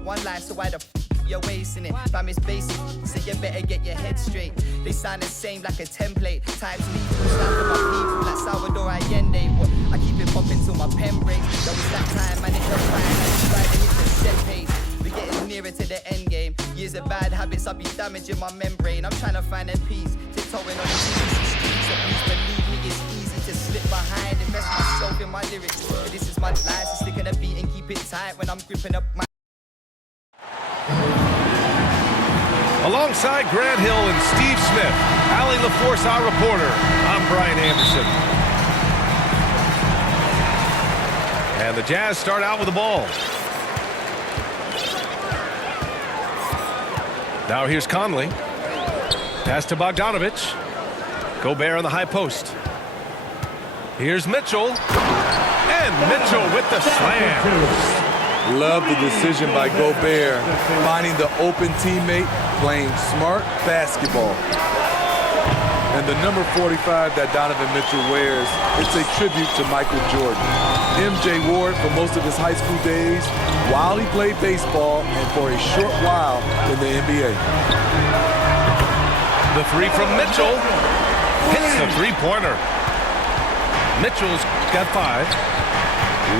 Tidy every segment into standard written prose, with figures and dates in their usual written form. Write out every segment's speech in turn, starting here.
got one life, so why the you're wasting it? Fam, it's basic, so you better get your head straight. They sound the same like a template. Times lethal, stand for my people like Salvador Allende. But I keep it popping till my pen breaks. Yo, it's that time, man, it's the fire. I just ride and hit the set pace. We're getting nearer to the end game. Years of bad habits, I'll be damaging my membrane. I'm trying to find a peace, tiptoeing on the streets. So please believe me, it's easy to slip behind. Invest myself in my lyrics. But this is my life, so stick in the beat and keep it tight when I'm gripping up my. Alongside Grant Hill and Steve Smith, Allie LaForce, our reporter, I'm Brian Anderson. And the Jazz start out with the ball. Now here's Conley. Pass to Bogdanovich. Gobert on the high post. Here's Mitchell. And Mitchell with the slam. Love the decision by Gobert, finding the open teammate, playing smart basketball. And the number 45 that Donovan Mitchell wears, it's a tribute to Michael Jordan. MJ wore it for most of his high school days while he played baseball and for a short while in the NBA. The three from Mitchell. Hits the three-pointer. Mitchell's got 5.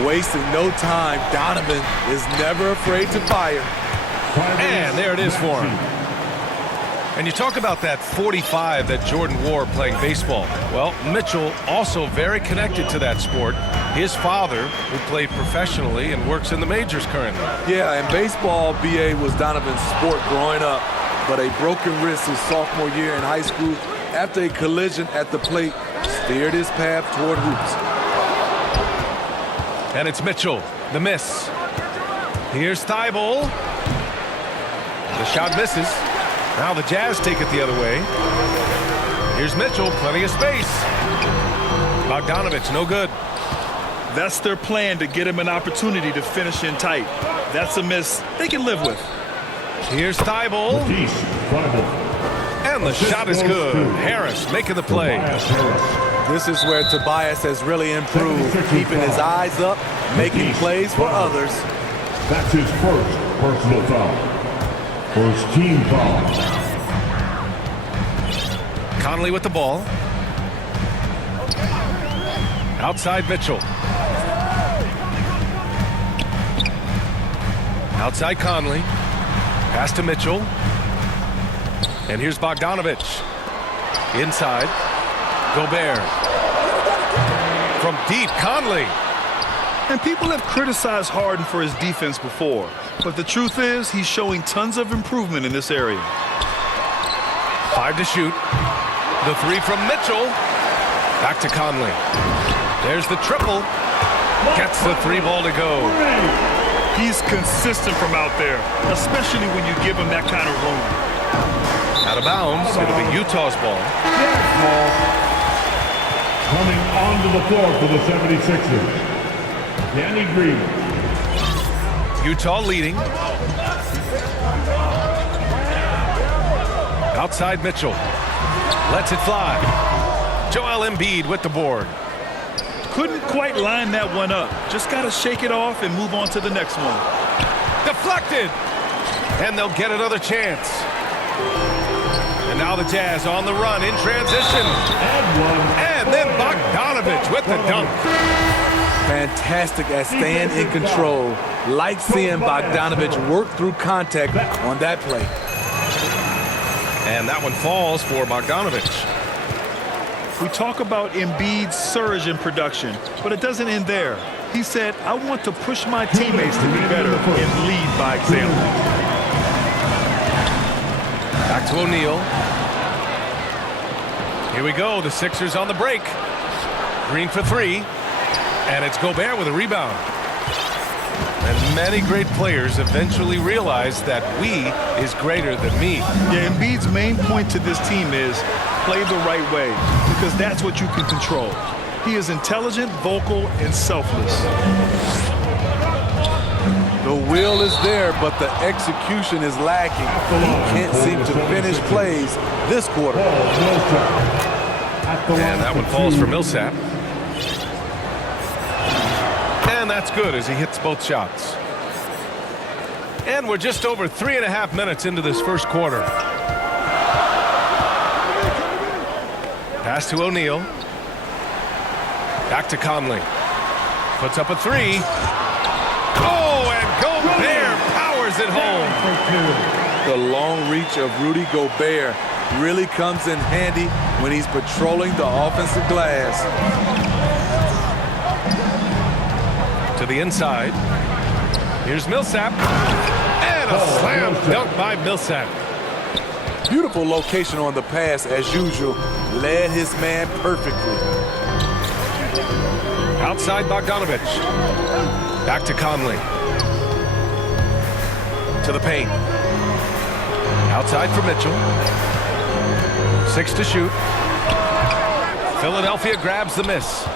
Wasting no time, Donovan is never afraid to fire. And there it is for him. And you talk about that 45 that Jordan wore playing baseball. Well, Mitchell also very connected to that sport. His father, who played professionally and works in the majors currently. Yeah, and baseball, BA, was Donovan's sport growing up, but a broken wrist his sophomore year in high school after a collision at the plate steered his path toward hoops. And it's Mitchell, the miss. Here's Thibault. The shot misses. Now the Jazz take it the other way. Here's Mitchell, plenty of space. Bogdanovich, no good. That's their plan, to get him an opportunity to finish in tight. That's a miss they can live with. Here's Thibault. And the shot is good. Harris making the play. This is where Tobias has really improved, keeping his eyes up, making plays for others. That's his first personal foul. First team foul. Conley with the ball. Outside Mitchell. Outside Conley. Pass to Mitchell. And here's Bogdanovich. Inside. Gobert. From deep, Conley. And people have criticized Harden for his defense before, but the truth is he's showing tons of improvement in this area. 5 to shoot. The three from Mitchell. Back to Conley. There's the triple. Gets the 3-ball to go. He's consistent from out there, especially when you give him that kind of room. Out of bounds. It'll be Utah's ball. Coming onto the floor for the 76ers, Danny Green. Utah leading. Outside Mitchell. Lets it fly. Joel Embiid with the board. Couldn't quite line that one up. Just got to shake it off and move on to the next one. Deflected. And they'll get another chance. And now the Jazz on the run in transition. And then Bogdanovich with the dunk. Fantastic at staying in control. Like seeing Bogdanovich work through contact on that play. And that one falls for Bogdanovich. We talk about Embiid's surge in production, but it doesn't end there. He said, I want to push my teammates to be better and lead by example. Back to O'Neal. Here we go. The Sixers on the break. Green for 3. And it's Gobert with a rebound. And many great players eventually realize that we is greater than me. Yeah, Embiid's main point to this team is play the right way, because that's what you can control. He is intelligent, vocal, and selfless. The will is there, but the execution is lacking. He can't seem to finish plays this quarter. And that one falls for Millsap. And that's good as he hits both shots. And we're just over 3.5 minutes into this first quarter. Pass to O'Neal. Back to Conley. Puts up a three. Oh, and Gobert powers it home. The long reach of Rudy Gobert really comes in handy when he's patrolling the offensive glass. To the inside. Here's Millsap. And a slam dunk by Millsap. Beautiful location on the pass, as usual. Led his man perfectly. Outside Bogdanovich. Back to Conley. To the paint. Outside for Mitchell. 6 to shoot. Philadelphia grabs the miss.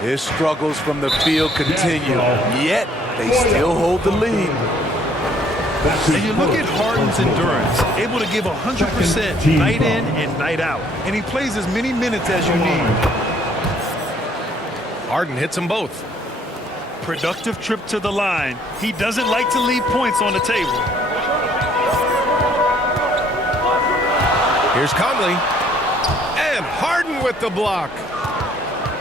His struggles from the field continue, yet they still hold the lead. And you look at Harden's endurance, able to give 100% night in and night out. And he plays as many minutes as you need. Harden hits them both. Productive trip to the line. He doesn't like to leave points on the table. Here's Conley. And Harden with the block.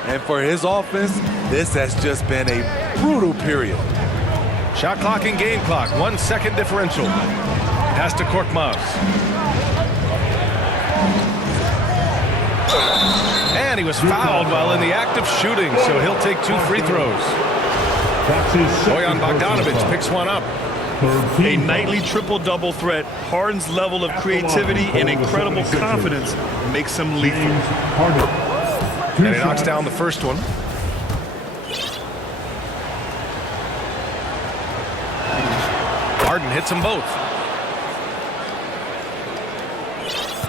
And for his offense, this has just been a brutal period. Shot clock and game clock. 1 second differential. Pass to Korkmaz. And he was fouled while in the act of shooting, so he'll take 2 free throws. Bojan Bogdanovich picks one up. A nightly triple-double threat. Harden's level of creativity and incredible confidence makes him lethal. And he knocks down the first one. Harden hits them both.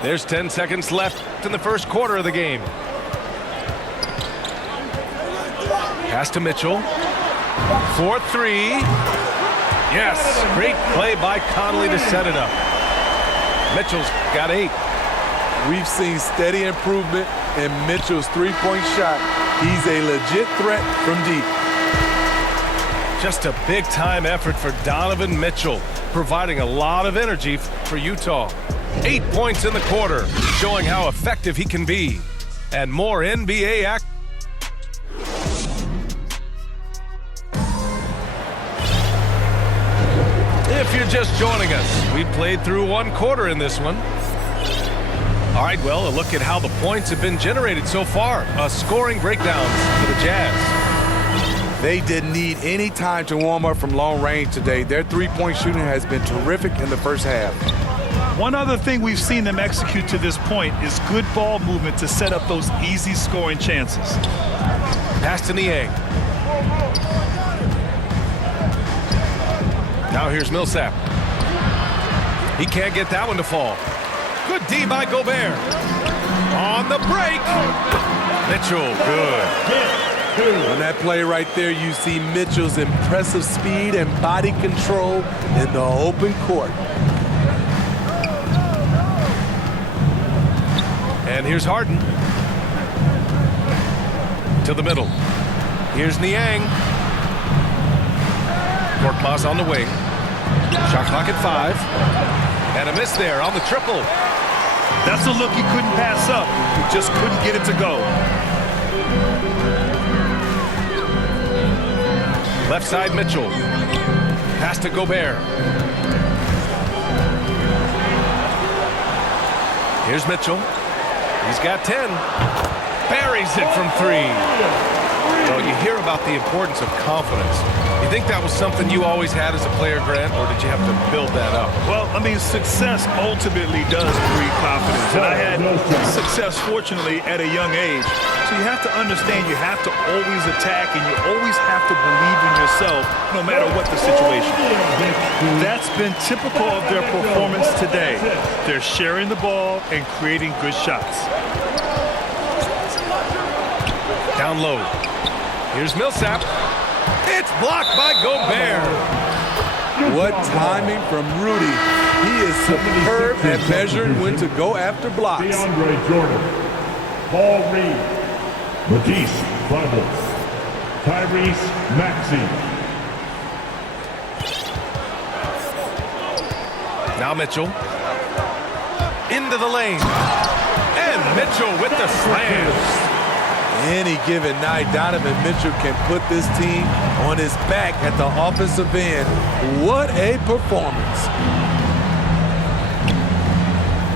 There's 10 seconds left in the first quarter of the game. Pass to Mitchell. 4-3. Yes, great play by Conley to set it up. Mitchell's got 8. We've seen steady improvement in Mitchell's three-point shot. He's a legit threat from deep. Just a big-time effort for Donovan Mitchell, providing a lot of energy for Utah. 8 points in the quarter, showing how effective he can be. And more NBA action. If you're just joining us, we played through 1 quarter in this one. All right, well, a look at how the points have been generated so far. Scoring breakdowns for the Jazz. They didn't need any time to warm up from long range today. Their three-point shooting has been terrific in the first half. One other thing we've seen them execute to this point is good ball movement to set up those easy scoring chances. Pass to Niang. Now here's Millsap. He can't get that one to fall. Good D by Gobert. On the break. Mitchell, good. On that play right there, you see Mitchell's impressive speed and body control in the open court. And here's Harden. To the middle. Here's Niang. Korkmaz on the wing. Shot clock at 5. And a miss there on the triple. That's a look he couldn't pass up. He just couldn't get it to go. Left side Mitchell. Pass to Gobert. Here's Mitchell. He's got 10. Buries it from 3. Well, you hear about the importance of confidence. You think that was something you always had as a player, Grant, or did you have to build that up? Well, I mean, success ultimately does breed confidence. And I had success, fortunately, at a young age. So you have to understand you have to always attack and you always have to believe in yourself no matter what the situation. That's been typical of their performance today. They're sharing the ball and creating good shots. Down low. Here's Millsap. It's blocked by Gobert. What timing from Rudy. He is superb at measuring when to go after blocks. DeAndre Jordan, Paul Reed, Matisse Thybulle, Tyrese Maxey. Now Mitchell. Into the lane. And Mitchell with the slam. Any given night, Donovan Mitchell can put this team on his back at the offensive end. What a performance.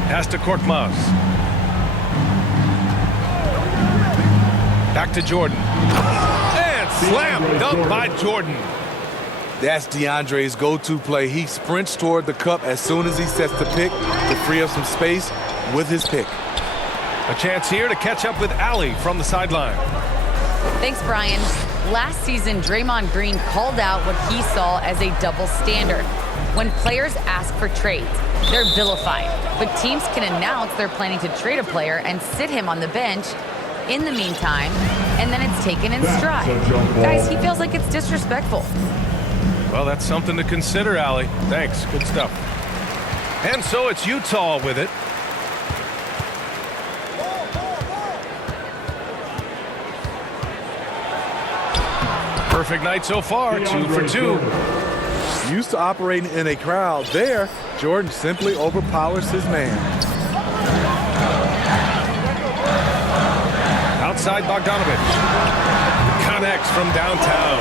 Pass to Korkmaz. Back to Jordan. And slam dunk by Jordan. That's DeAndre's go-to play. He sprints toward the cup as soon as he sets the pick to free up some space with his pick. A chance here to catch up with Allie from the sideline. Thanks, Brian. Last season, Draymond Green called out what he saw as a double standard. When players ask for trades, they're vilified. But teams can announce they're planning to trade a player and sit him on the bench in the meantime, and then it's taken in stride. Guys, he feels like it's disrespectful. Well, that's something to consider, Allie. Thanks. Good stuff. And so it's Utah with it. Perfect night so far, 2 for 2. Used to operating in a crowd there, Jordan simply overpowers his man. Outside Bogdanovich. Connects from downtown.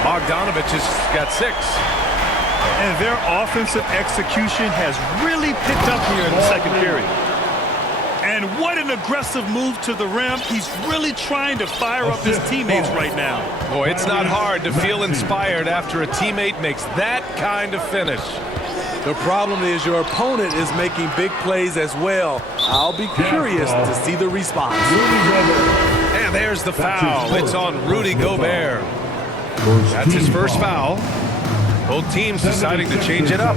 Bogdanovich has got 6. And their offensive execution has really picked up here in the second period. And what an aggressive move to the rim. He's really trying to fire up his teammates right now. Boy, it's not hard to feel inspired after a teammate makes that kind of finish. The problem is your opponent is making big plays as well. I'll be curious to see the response. And there's the foul. It's on Rudy Gobert. That's his first foul. Both teams deciding to change it up.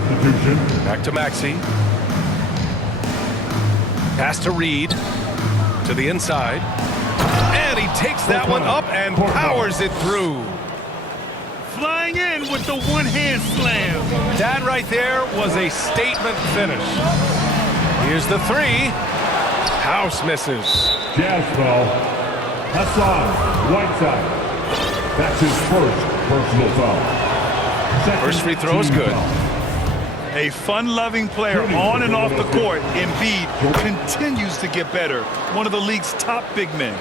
Back to Maxey. Pass to Reed. To the inside. And he takes that one up and powers it through. Flying in with the one-hand slam. That right there was a statement finish. Here's the 3. House misses. Jazz foul. Hassan Whiteside. That's his first personal foul. First free throw is good. A fun-loving player on and off the court. Embiid continues to get better. One of the league's top big men.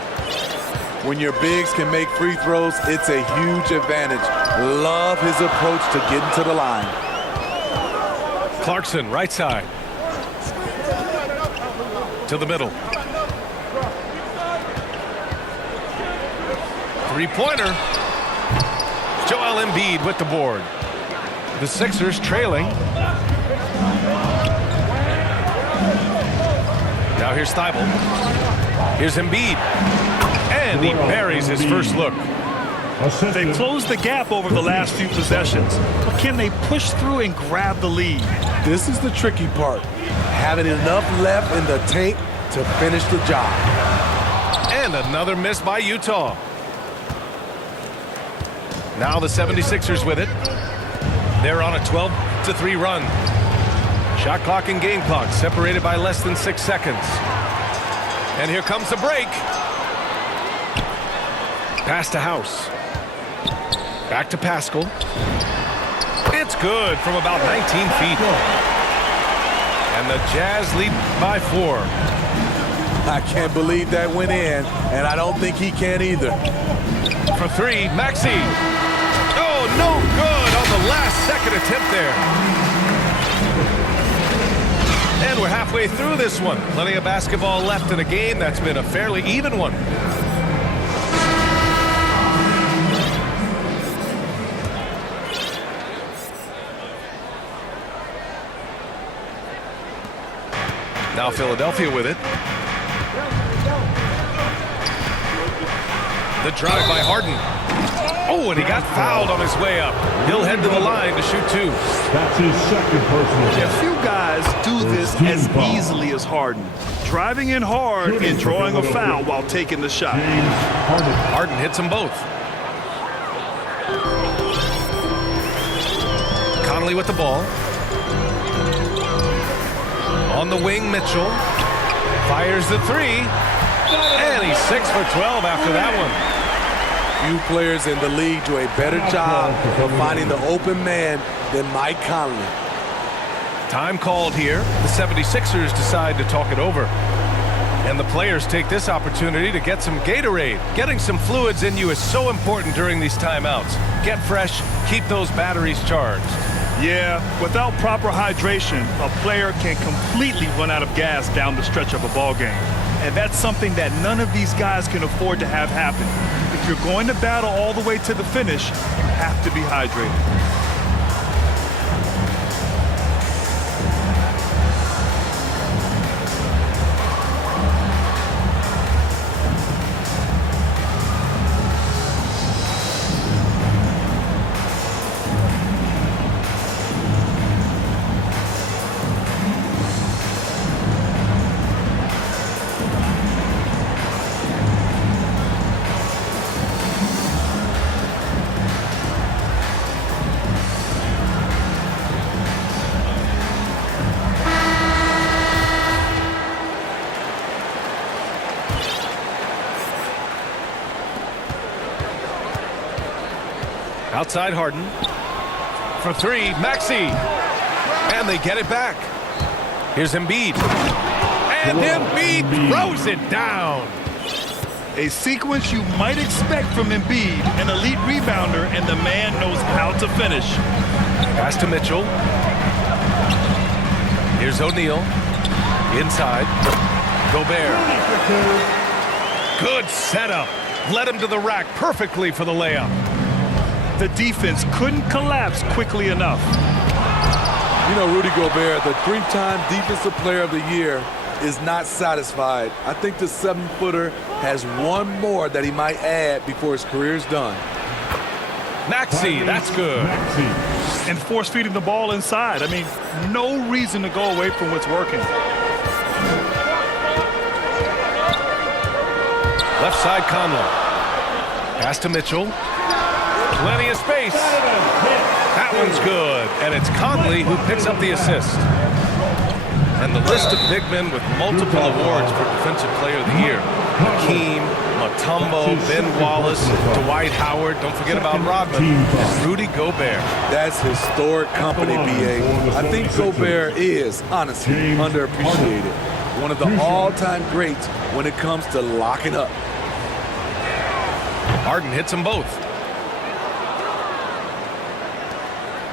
When your bigs can make free throws, it's a huge advantage. Love his approach to getting to the line. Clarkson, right side. To the middle. Three-pointer. Joel Embiid with the board. The Sixers trailing. Now here's Thibault. Here's Embiid. And he buries his first look. They closed the gap over the last few possessions. But can they push through and grab the lead? This is the tricky part. Having enough left in the tank to finish the job. And another miss by Utah. Now the 76ers with it. They're on a 12-3 run. Shot clock and game clock separated by less than 6 seconds. And here comes the break. Pass to House. Back to Pascal. It's good from about 19 feet. And the Jazz lead by 4. I can't believe that went in, and I don't think he can either. For 3, Maxey. Oh, no good on the last second attempt there. And we're halfway through this one. Plenty of basketball left in a game that's been a fairly even one. Now Philadelphia with it. The drive by Harden. Oh, and he got fouled on his way up. He'll head to the line to shoot 2. That's his second personal foul. Few guys do this as easily as Harden. Driving in hard and drawing a foul while taking the shot. Harden hits them both. Conley with the ball. On the wing, Mitchell. Fires the 3. And he's 6 for 12 after that one. Few players in the league do a better job of finding the open man than Mike Conley. Time called here. The 76ers decide to talk it over. And the players take this opportunity to get some Gatorade. Getting some fluids in you is so important during these timeouts. Get fresh, keep those batteries charged. Yeah, without proper hydration, a player can completely run out of gas down the stretch of a ball game. And that's something that none of these guys can afford to have happen. If you're going to battle all the way to the finish, you have to be hydrated. Outside Harden. For three, Maxey. And they get it back. Here's Embiid. And Embiid throws it down. A sequence you might expect from Embiid, an elite rebounder, and the man knows how to finish. Pass to Mitchell. Here's O'Neal. Inside. Gobert. Good setup. Led him to the rack perfectly for the layup. The defense couldn't collapse quickly enough. You know, Rudy Gobert, the three-time Defensive Player of the Year, is not satisfied. I think the 7-footer has one more that he might add before his career's done. Maxey, that's good. And force-feeding the ball inside. I mean, no reason to go away from what's working. Left side, Conley. Pass to Mitchell. Plenty of space. That one's good. And it's Conley who picks up the assist. And the list of big men with multiple awards for Defensive Player of the Year. Hakeem, Mutombo, Ben Wallace, Dwight Howard. Don't forget about Rodman and Rudy Gobert. That's historic company, B.A. I think Gobert is, honestly, underappreciated. One of the all-time greats when it comes to locking up. Harden hits them both.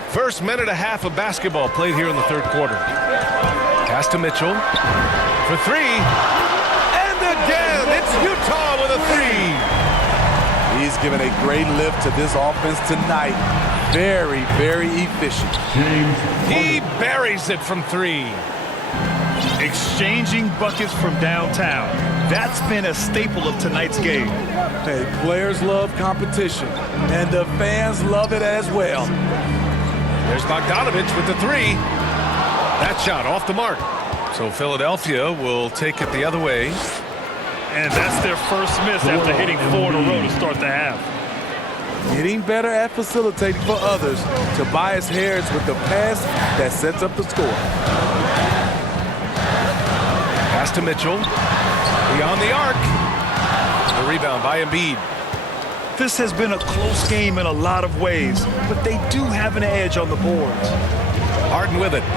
First minute and a half of basketball played here in the third quarter. Pass to Mitchell for three. And again, it's Utah with a three. He's given a great lift to this offense tonight. Very, very efficient. He buries it from three. Exchanging buckets from downtown. That's been a staple of tonight's game. Hey, players love competition, and the fans love it as well. There's Bogdanovich with the three. That shot off the mark. So Philadelphia will take it the other way. And that's their first miss after hitting 4 in a row to start the half. Getting better at facilitating for others. Tobias Harris with the pass that sets up the score. Pass to Mitchell. Beyond the arc. The rebound by Embiid. This has been a close game in a lot of ways, but they do have an edge on the boards. Harden with it.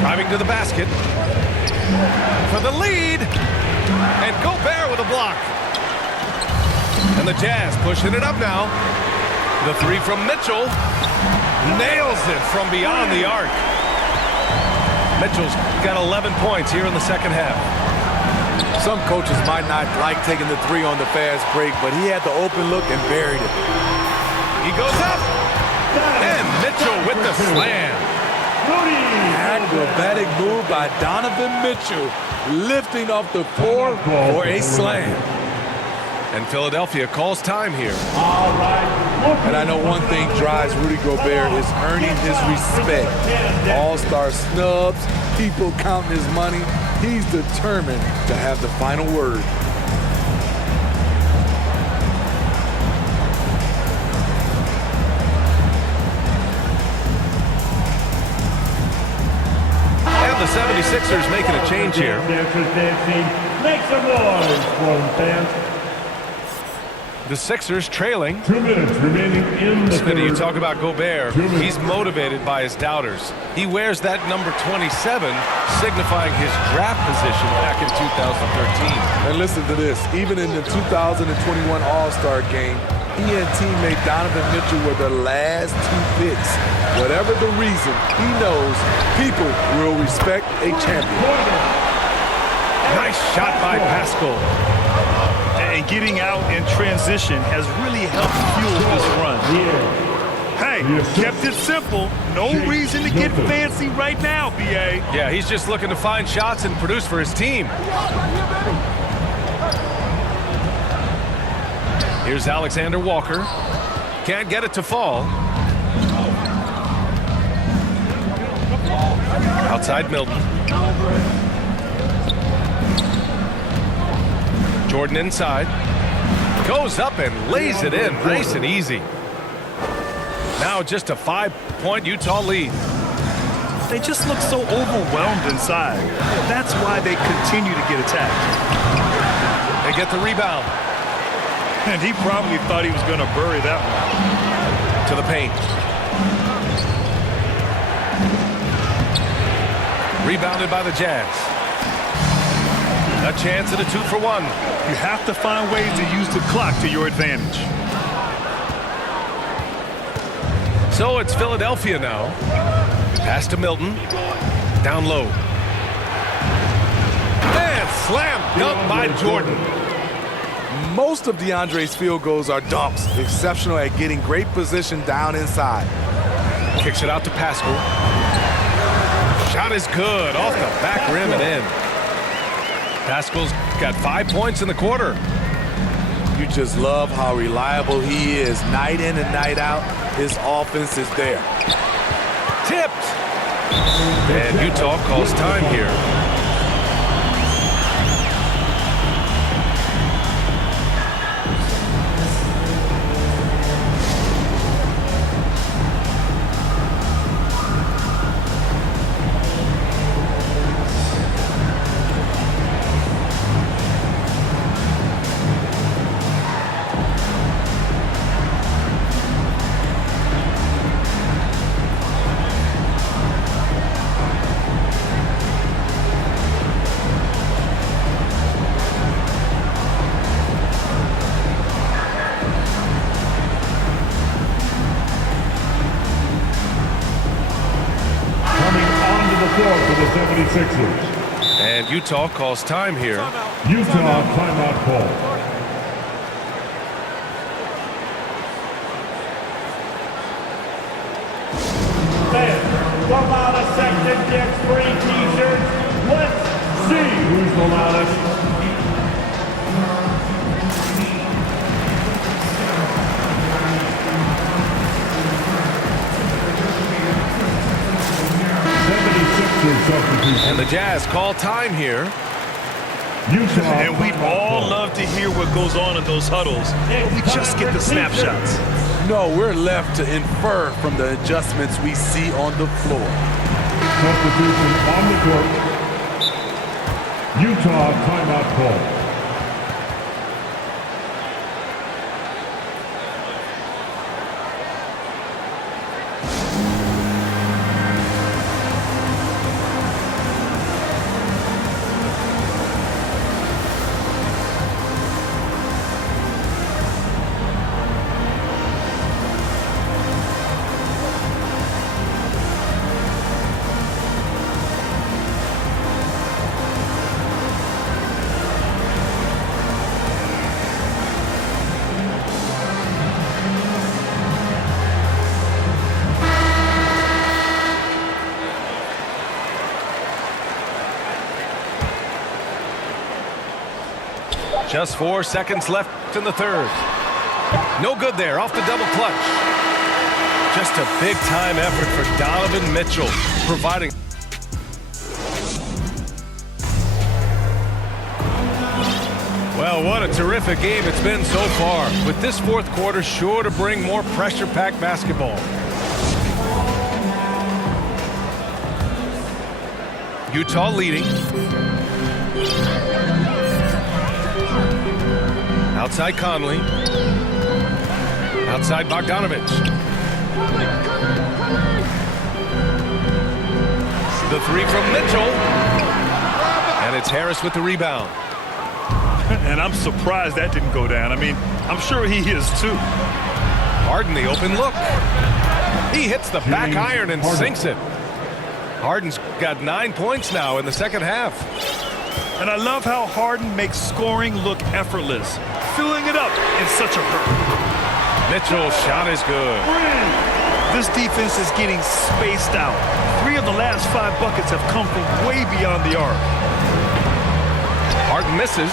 Driving to the basket. For the lead. And Gobert with a block. And the Jazz pushing it up now. The three from Mitchell. Nails it from beyond the arc. Mitchell's got 11 points here in the second half. Some coaches might not like taking the three on the fast break, but he had the open look and buried it. He goes up. And Mitchell with the slam. Acrobatic move by Donovan Mitchell, lifting off the floor for a slam. And Philadelphia calls time here. And I know one thing drives Rudy Gobert is earning his respect. All-star snubs, people counting his money. He's determined to have the final word. And the 76ers making a change here. Make some noise for them, fans. The Sixers trailing. 2 minutes remaining in the Smitty, you third. talk about Gobert. He's motivated by his doubters. He wears that number 27, signifying his draft position back in 2013. And listen to this. Even in the 2021 All-Star game, he and teammate Donovan Mitchell were the last 2 picks. Whatever the reason, he knows people will respect a champion. Nice shot by Pascal. And getting out in transition has really helped fuel this run. Hey, kept it simple. No reason to get fancy right now, B.A. Yeah, he's just looking to find shots and produce for his team. Here's Alexander Walker. Can't get it to fall. Outside Milton. Jordan inside. Goes up and lays it in nice and easy. Now just a 5-point Utah lead. They just look so overwhelmed inside. That's why they continue to get attacked. They get the rebound. And he probably thought he was going to bury that one. To the paint. Rebounded by the Jazz. A chance at a 2-for-1. You have to find ways to use the clock to your advantage. So it's Philadelphia now. Pass to Milton. Down low. And slam dunk by Jordan. Most of DeAndre's field goals are dunks, exceptional at getting great position down inside. Kicks it out to Pascal. Shot is good, off the back rim and in. Pascal's got 5 points in the quarter. You just love how reliable he is. Night in and night out, his offense is there. Tipped. And Utah calls time here. For the 76ers. And Utah calls time here. Utah timeout call. Fans, the loudest section gets free t-shirts. Let's see who's the loudest. And the Jazz call time here. Utah. And we all love to hear what goes on in those huddles, but we just get the snapshots. No, we're left to infer from the adjustments we see on the floor. Substitution on the court. Utah timeout call. Just 4 seconds left in the third. No good there, off the double clutch. Just a big-time effort for Donovan Mitchell, providing. Well, what a terrific game it's been so far, with this fourth quarter sure to bring more pressure-packed basketball. Utah leading. Outside Conley. Outside Bogdanovich. The three from Mitchell. And it's Harris with the rebound. And I'm surprised that didn't go down. I mean, I'm sure he is too. Harden, the open look. He hits the back iron and sinks it. Harden's got 9 points now in the second half. And I love how Harden makes scoring look effortless, filling it up in such a hurry. Mitchell's shot is good. This defense is getting spaced out. 3 of the last 5 buckets have come from way beyond the arc. Harden misses.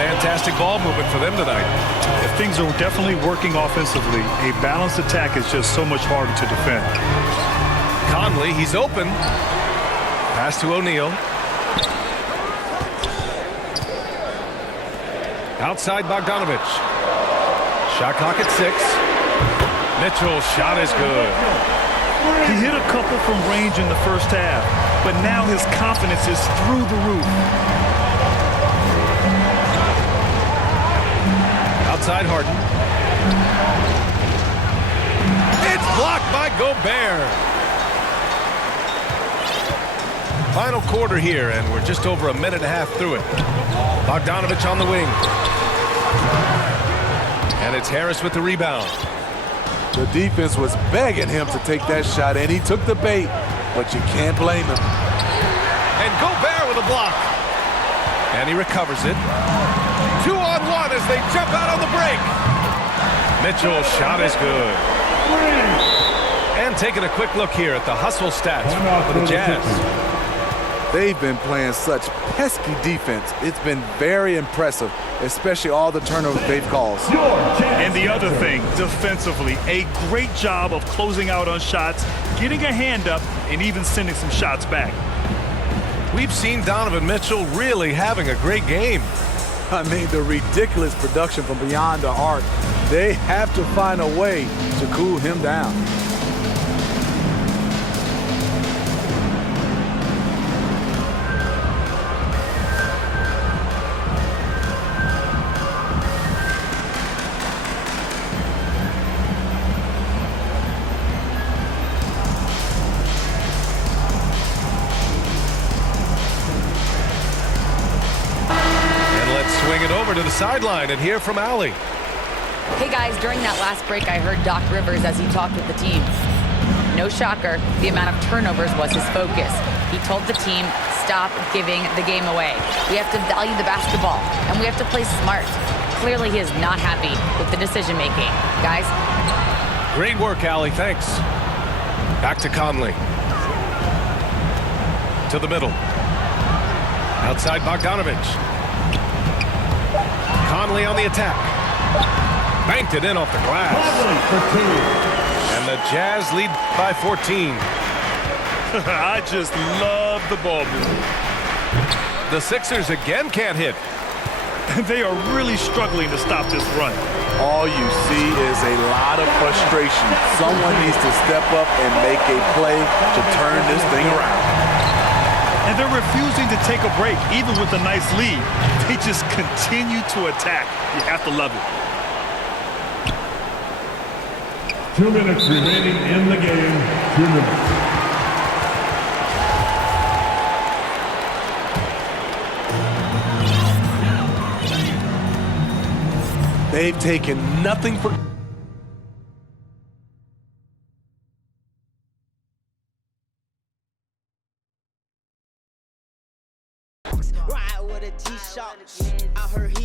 Fantastic ball movement for them tonight. If things are definitely working offensively, a balanced attack is just so much harder to defend. Conley, he's open. Pass to O'Neal. Outside Bogdanovich. Shot clock at 6. Mitchell's shot is good. He hit a couple from range in the first half, but now his confidence is through the roof. Outside Harden. It's blocked by Gobert. Final quarter here, and we're just over a minute and a half through it. Bogdanovich on the wing. And it's Harris with the rebound. The defense was begging him to take that shot, and he took the bait, but you can't blame him. And Gobert with a block. And he recovers it. 2-on-1 as they jump out on the break. Mitchell's shot is good. And taking a quick look here at the hustle stats for the Jazz. They've been playing such pesky defense. It's been very impressive, especially all the turnovers they've caused. And the other thing, defensively, a great job of closing out on shots, getting a hand up, and even sending some shots back. We've seen Donovan Mitchell really having a great game. I mean, the ridiculous production from beyond the arc. They have to find a way to cool him down. Swing it over to the sideline and hear from Allie. Hey guys, during that last break, I heard Doc Rivers as he talked with the team. No shocker, the amount of turnovers was his focus. He told the team, stop giving the game away. We have to value the basketball, and we have to play smart. Clearly, he is not happy with the decision-making. Guys? Great work, Allie. Thanks. Back to Conley. To the middle. Outside Bogdanovich. Conley on the attack. Banked it in off the glass. And the Jazz lead by 14. I just love the ball movement. The Sixers again can't hit. They are really struggling to stop this run. All you see is a lot of frustration. Someone needs to step up and make a play to turn this thing around. And they're refusing to take a break, even with a nice lead. They just continue to attack. You have to love it. 2 minutes remaining in the game. 2 minutes. They've taken nothing for... Ride with a G-Shock. I heard